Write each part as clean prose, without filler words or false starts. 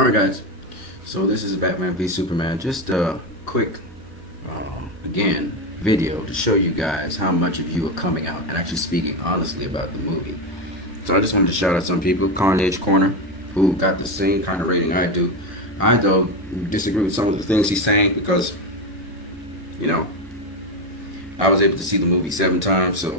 Alright guys, so this is Batman v Superman. Just a quick, again, video to show you guys how much of you are coming out and actually speaking honestly about the movie. So I just wanted to shout out some people, Carnage Corner, who got the same kind of rating I do. I though disagree with some of the things he's saying because, you know, I was able to see the movie 7 times, so,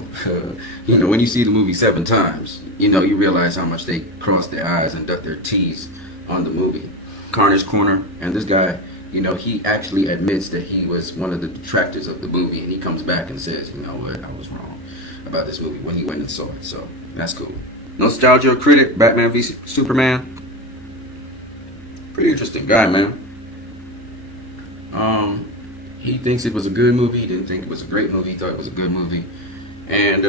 when you see the movie 7 times, you realize how much they cross their I's and dot their T's on the movie. Carnage Corner, and this guy, he actually admits that he was one of the detractors of the movie, and he comes back and says, you know what, I was wrong about this movie when he went and saw it, so that's cool. Nostalgia Critic, Batman v Superman. Pretty interesting guy, man. He thinks it was a good movie. He didn't think it was a great movie. He thought it was a good movie. And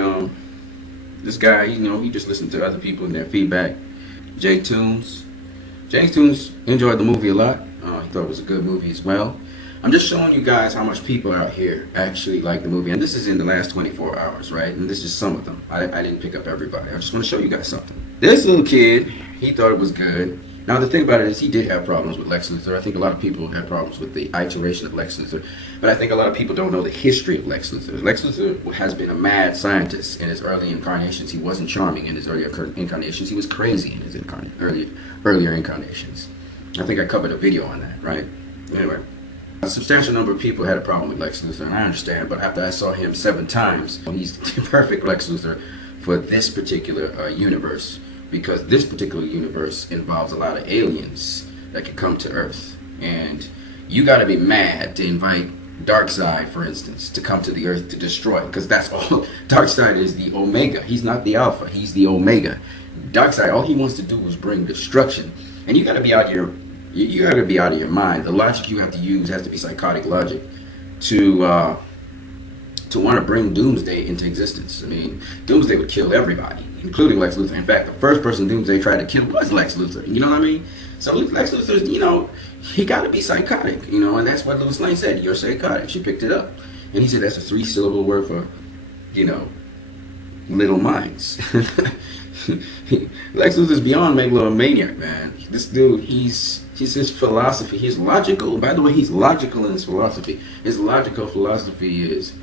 this guy, he just listened to other people and their feedback. Jay Toombs. Jay Toombs enjoyed the movie a lot. He thought it was a good movie as well. I'm just showing you guys how much people out here actually like the movie. And this is in the last 24 hours, right? And this is some of them. I didn't pick up everybody. I just want to show you guys something. This little kid, he thought it was good. Now the thing about it is he did have problems with Lex Luthor. I think a lot of people had problems with the iteration of Lex Luthor. But I think a lot of people don't know the history of Lex Luthor. Lex Luthor has been a mad scientist in his early incarnations. He wasn't charming in his earlier incarnations. He was crazy in his earlier incarnations. I think I covered a video on that, right? Anyway, a substantial number of people had a problem with Lex Luthor, and I understand. But after I saw him 7 times, he's the perfect Lex Luthor for this particular universe. Because this particular universe involves a lot of aliens that can come to Earth. And you gotta be mad to invite Darkseid, for instance, to come to the Earth to destroy it. Because that's all. Darkseid is the Omega. He's not the Alpha. He's the Omega. Darkseid, all he wants to do is bring destruction. And you gotta be out of your mind. The logic you have to use has to be psychotic logic to want to bring Doomsday into existence. I mean, Doomsday would kill everybody, including Lex Luthor. In fact, the first person Doomsday tried to kill was Lex Luthor. You know what I mean? So Lex Luthor, he got to be psychotic, and that's what Lois Lane said. You're psychotic. She picked it up. And he said that's a 3-syllable word for, little minds. Lex Luthor's beyond megalomaniac, man. This dude, he's his philosophy. He's logical. By the way, he's logical in his philosophy. His logical philosophy is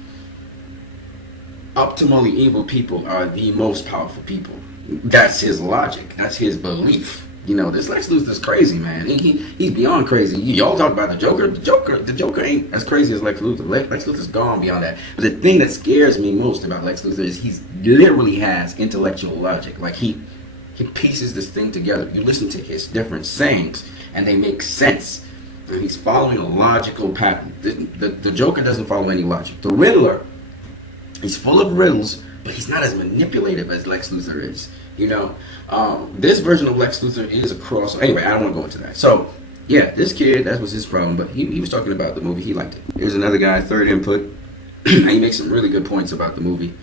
optimally evil people are the most powerful people. That's his logic. That's his belief. This Lex Luthor's crazy, man. He's beyond crazy. Y'all talk about the Joker. The Joker ain't as crazy as Lex Luthor. Lex Luthor's gone beyond that. But the thing that scares me most about Lex Luthor is he literally has intellectual logic. Like he pieces this thing together. You listen to his different sayings, and they make sense. And he's following a logical pattern. The Joker doesn't follow any logic. The Riddler, he's full of riddles, but he's not as manipulative as Lex Luthor is. This version of Lex Luthor is a cross. Anyway, I don't want to go into that. So, yeah, this kid, that was his problem, but he was talking about the movie. He liked it. Here's another guy, Third Input. He makes some really good points about the movie.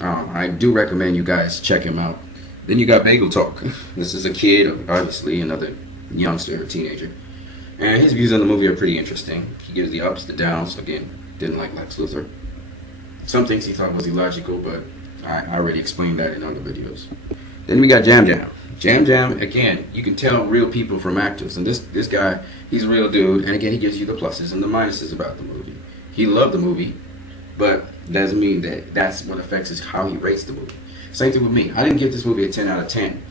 I do recommend you guys check him out. Then you got Bagel Talk. This is a kid, obviously, another youngster or teenager. And his views on the movie are pretty interesting. He gives the ups, the downs. Again, didn't like Lex Luthor. Some things he thought was illogical, but I already explained that in other videos. Then we got Jam Jam. Jam Jam, again, you can tell real people from actors. And this guy, he's a real dude. And again, he gives you the pluses and the minuses about the movie. He loved the movie, but doesn't mean that that's what affects how he rates the movie. Same thing with me. I didn't give this movie a 10 out of 10.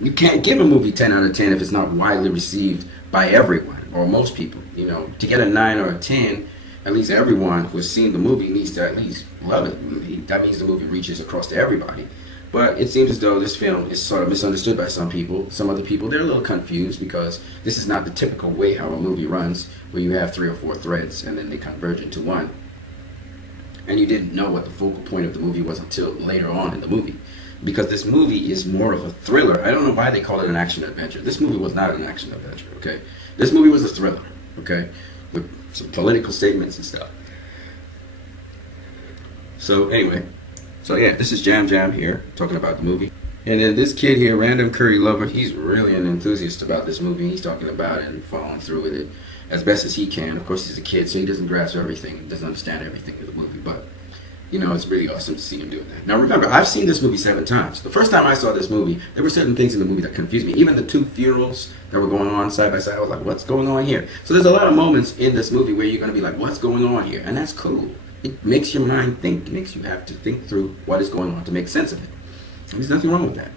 You can't give a movie 10 out of 10 if it's not widely received by everyone or most people. To get a 9 or a 10, at least everyone who has seen the movie needs to at least love it. That means the movie reaches across to everybody. But it seems as though this film is sort of misunderstood by some people. Some other people, they're a little confused because this is not the typical way how a movie runs, where you have 3 or 4 threads and then they converge into one. And you didn't know what the focal point of the movie was until later on in the movie. Because this movie is more of a thriller. I don't know why they call it an action-adventure. This movie was not an action-adventure, okay? This movie was a thriller, okay? With some political statements and stuff. So anyway, yeah, this is Jam Jam here, talking about the movie. And then this kid here, Random Curry Lover, he's really an enthusiast about this movie. He's talking about it and following through with it as best as he can. Of course, he's a kid, so he doesn't grasp everything, doesn't understand everything of the movie. But You know, it's really awesome to see him doing that. Now remember, I've seen this movie 7 times. The first time I saw this movie, there were certain things in the movie that confused me. Even the 2 funerals that were going on side by side, I was like, what's going on here? So there's a lot of moments in this movie where you're going to be like, what's going on here? And that's cool. It makes your mind think. It makes you have to think through what is going on to make sense of it. And there's nothing wrong with that.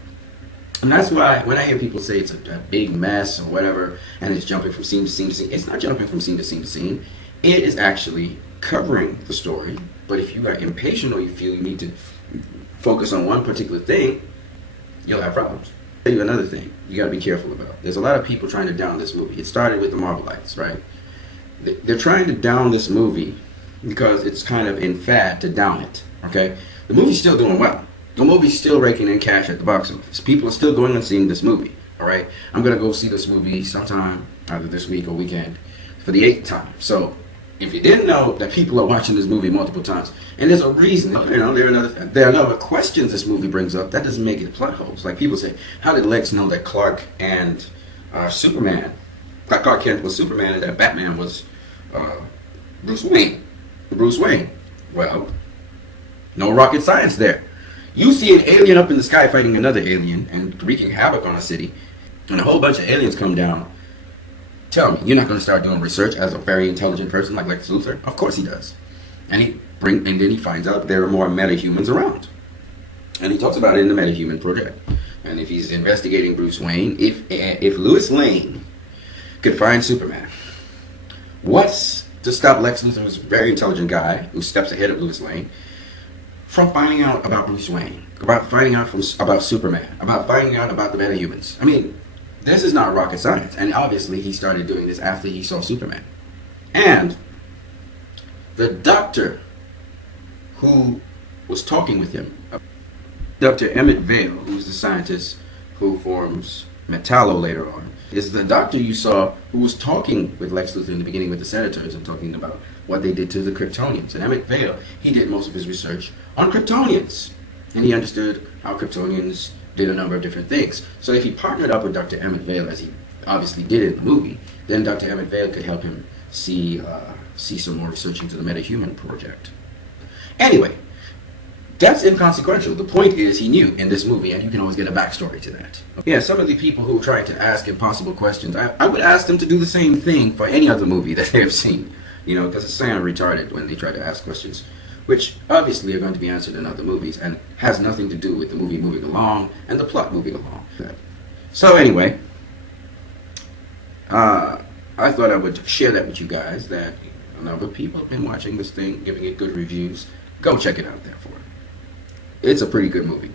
And that's why when I hear people say it's a big mess or whatever, and it's jumping from scene to scene to scene, it's not jumping from scene to scene to scene. It is actually covering the story. But if you are impatient or you feel you need to focus on one particular thing, you'll have problems. I'll tell you another thing you got to be careful about. There's a lot of people trying to down this movie. It started with the Marvelites, right? They're trying to down this movie because it's kind of in fad to down it, okay? The movie's still doing well. The movie's still raking in cash at the box office. People are still going and seeing this movie, all right? I'm going to go see this movie sometime, either this week or weekend, for the 8th time. So if you didn't know that people are watching this movie multiple times, and there's a reason, you know, there are other questions this movie brings up, that doesn't make it plot holes. Like people say, how did Lex know that Clark and Superman, Clark Kent was Superman and that Batman was Bruce Wayne? Bruce Wayne. Well, no rocket science there. You see an alien up in the sky fighting another alien and wreaking havoc on a city, and a whole bunch of aliens come down. Tell me, you're not going to start doing research as a very intelligent person like Lex Luthor? Of course he does. And then he finds out there are more metahumans around. And he talks about it in the Metahuman Project. And if he's investigating Bruce Wayne, if Lois Lane could find Superman, what's to stop Lex Luthor, who's a very intelligent guy who steps ahead of Lois Lane, from finding out about Bruce Wayne, about finding out about Superman, about finding out about the metahumans? I mean, this is not rocket science. And obviously he started doing this after he saw Superman. And the doctor who was talking with him, Dr. Emmett Vale, who's the scientist who forms Metallo later on, is the doctor you saw who was talking with Lex Luthor in the beginning with the Senators and talking about what they did to the Kryptonians. And Emmett Vale, he did most of his research on Kryptonians. And he understood how Kryptonians did a number of different things. So if he partnered up with Dr. Emmett Vale, as he obviously did in the movie, then Dr. Emmett Vale could help him see some more research into the Metahuman Project. Anyway, that's inconsequential. The point is he knew in this movie, and you can always get a backstory to that. Yeah, some of the people who are trying to ask impossible questions, I would ask them to do the same thing for any other movie that they have seen. You know, because it's kind of retarded when they try to ask questions, which obviously are going to be answered in other movies and has nothing to do with the movie moving along and the plot moving along. So anyway, I thought I would share that with you guys, that a number of people have been watching this thing, giving it good reviews. Go check it out, therefore. It's a pretty good movie.